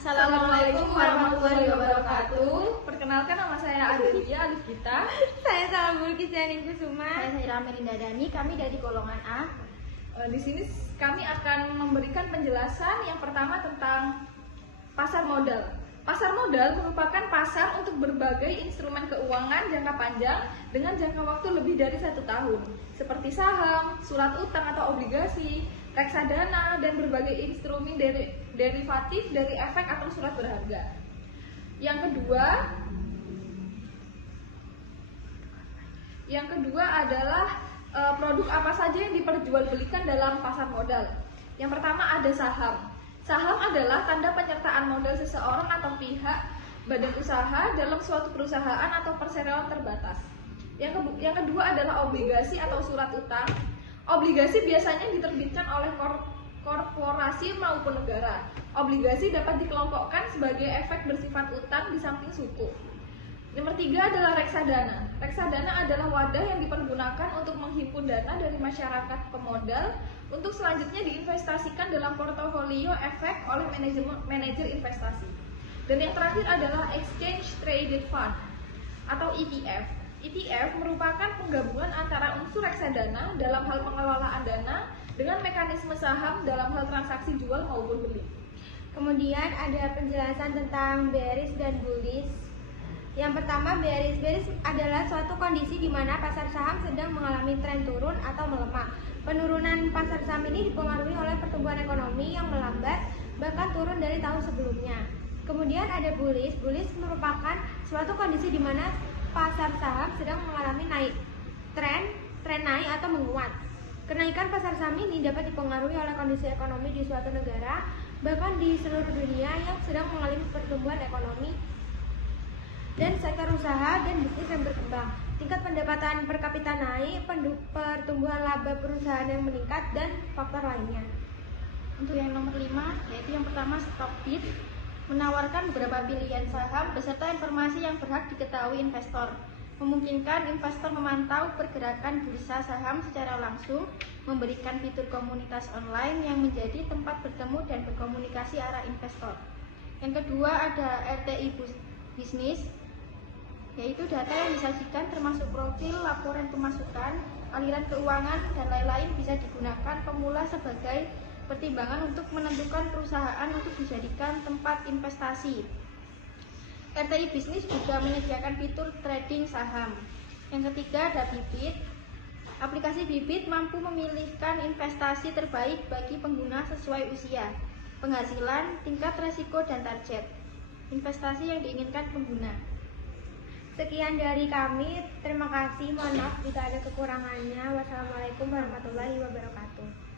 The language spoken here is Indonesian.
Assalamualaikum warahmatullahi wabarakatuh. Perkenalkan, nama saya Adelia Alif Gita. Saya Salabul Kisyaning Kusuma. Saya Zaira Melinda Dani. Kami dari golongan A. Di sini kami akan memberikan penjelasan yang pertama tentang pasar modal. Pasar modal merupakan pasar untuk berbagai instrumen keuangan jangka panjang dengan jangka waktu lebih dari 1 tahun, seperti saham, surat utang atau obligasi, reksadana, dan berbagai instrumen derivatif dari efek atau surat berharga. Yang kedua adalah produk apa saja yang diperjualbelikan dalam pasar modal. Yang pertama ada saham. Saham adalah tanda penyertaan modal seseorang atau pihak badan usaha dalam suatu perusahaan atau perseroan terbatas. Yang kedua adalah obligasi atau surat utang. Obligasi biasanya diterbitkan oleh korporasi maupun negara. Obligasi dapat dikelompokkan sebagai efek bersifat utang di samping suku. Yang ketiga adalah reksadana. Reksadana adalah wadah yang dipergunakan untuk menghimpun dana dari masyarakat pemodal untuk selanjutnya diinvestasikan dalam portofolio efek oleh manajer investasi. Dan yang terakhir adalah Exchange Traded Fund atau ETF. ETF merupakan penggabungan antara unsur reksadana dalam hal pengelolaan dana dengan mekanisme saham dalam hal transaksi jual maupun beli. Kemudian ada penjelasan tentang bearish dan bullish. Yang pertama, bearish adalah suatu kondisi di mana pasar saham sedang mengalami tren turun atau melemah. Penurunan pasar saham ini dipengaruhi oleh pertumbuhan ekonomi yang melambat, bahkan turun dari tahun sebelumnya. Kemudian ada bullish. Bullish merupakan suatu kondisi di mana pasar saham sedang mengalami tren naik atau menguat. Kenaikan pasar saham ini dapat dipengaruhi oleh kondisi ekonomi di suatu negara, bahkan di seluruh dunia yang sedang mengalami pertumbuhan ekonomi dan sektor usaha dan bisnis yang berkembang. Tingkat pendapatan per kapita naik, pertumbuhan laba perusahaan yang meningkat, dan faktor lainnya. Untuk yang nomor 5, yaitu yang pertama Stockbit, menawarkan beberapa pilihan saham beserta informasi yang berhak diketahui investor. Memungkinkan investor memantau pergerakan bursa saham secara langsung, memberikan fitur komunitas online yang menjadi tempat bertemu dan berkomunikasi arah investor. Yang kedua ada RTI Bisnis, yaitu data yang disajikan termasuk profil, laporan pemasukan, aliran keuangan, dan lain-lain bisa digunakan pemula sebagai pertimbangan untuk menentukan perusahaan untuk dijadikan tempat investasi. RTI Bisnis juga menyediakan fitur trading saham. Yang ketiga ada Bibit. Aplikasi Bibit mampu memilihkan investasi terbaik bagi pengguna sesuai usia, penghasilan, tingkat resiko, dan target investasi yang diinginkan pengguna. Sekian dari kami, terima kasih, mohon maaf jika ada kekurangannya. Wassalamualaikum warahmatullahi wabarakatuh.